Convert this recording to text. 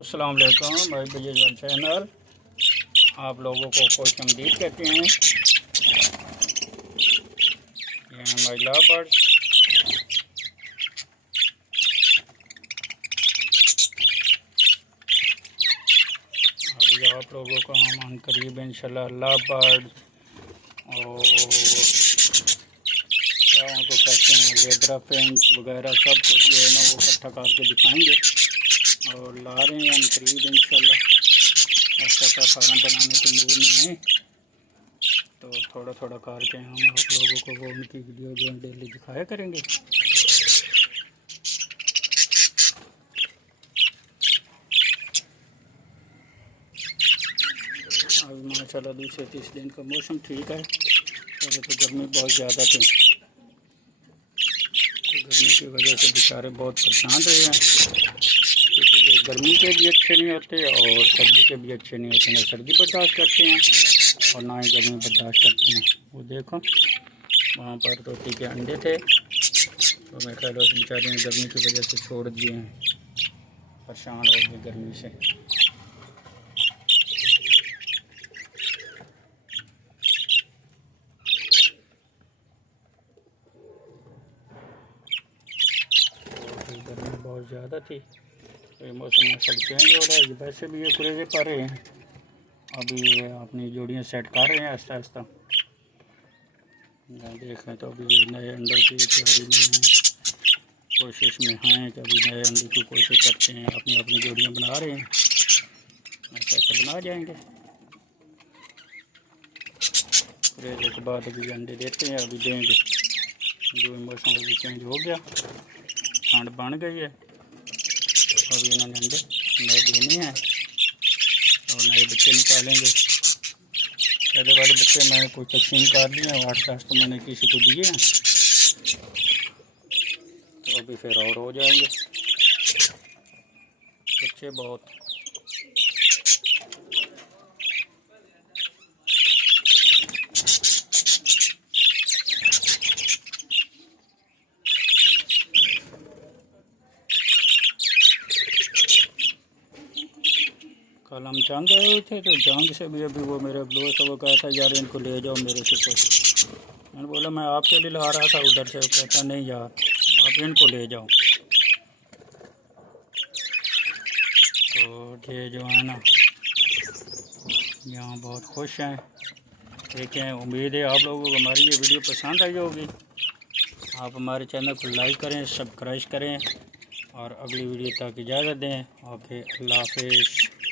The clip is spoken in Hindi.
अस्सलाम वालेकुम भाई भैया चैनल आप लोगों को खुश आमदीद कहते हैं। ये हैं माई लव बर्ड्स। अभी आप लोगों को हम अन करीब इंशाल्लाह लव बर्ड और क्या उनको कहते हैं ज़ेब्रा फिंच वगैरह सब कुछ जो है ना वो इकट्ठा करके दिखाएंगे और ला रहे हैं अन करीब इंशाल्लाह। ऐसा का फार्म बनाने के मूड में है तो थोड़ा थोड़ा करके हम आप लोगों को वो उनकी वीडियो जो डेली दिखाया करेंगे। अब माशाल्लाह 2-30 दिन का मौसम ठीक है। पहले तो गर्मी बहुत ज़्यादा थी तो गर्मी की वजह से बेचारे बहुत परेशान रहे हैं क्योंकि ये गर्मी के भी अच्छे नहीं होते और सर्दी के भी अच्छे नहीं होते। ना सर्दी बर्दाश्त करते हैं और ना ही गर्मी बर्दाश्त करते हैं। वो देखो वहाँ पर रोटी के अंडे थे तो मैं ख्याल उस बेचारे ने गर्मी की वजह से छोड़ दिए हैं, परेशान हो गए गर्मी से। गर्मी बहुत ज़्यादा थी तो ये मौसम में सब चेंज हो रहा है। वैसे भी ये कुरेजे पा रहे हैं, अभी ये अपनी जोड़ियाँ सेट कर रहे हैं आहिस्ता आहिस्ता। देखें तो अभी ये नए अंडों की तैयारी में हैं, कोशिश में हैं कि अभी नए अंडे की कोशिश करते हैं, अपनी अपनी जोड़ियाँ बना रहे हैं। ऐसा ऐसा बना जाएंगे कुरेजे के बाद अभी अंडे देते हैं, अभी देंगे। जो मौसम अभी चेंज हो गया, ठंड बन गई है, अभी इन्होंने अंडे नए देने हैं और नए बच्चे निकालेंगे। पहले वाले बच्चे मैंने कुछ तकसीम कर दिए हैं, 8-10 तो मैंने किसी को दिए हैं तो अभी फिर और हो जाएंगे बच्चे बहुत। कल हम जंग गए हुए थे तो जंग से भी अभी वो मेरे दोस्त वो कहा था यार इनको ले जाओ मेरे से कुछ। मैंने बोला मैं आपके लिए ला रहा था उधर से, कहता नहीं यार आप इनको ले जाओ। तो ये जो है ना यहाँ बहुत खुश हैं। देखें उम्मीद है आप लोगों को हमारी ये वीडियो पसंद आई होगी। आप हमारे चैनल को लाइक करें, सब्सक्राइब करें और अगली वीडियो तक इजाज़त दें। ओके, अल्लाह हाफिज़।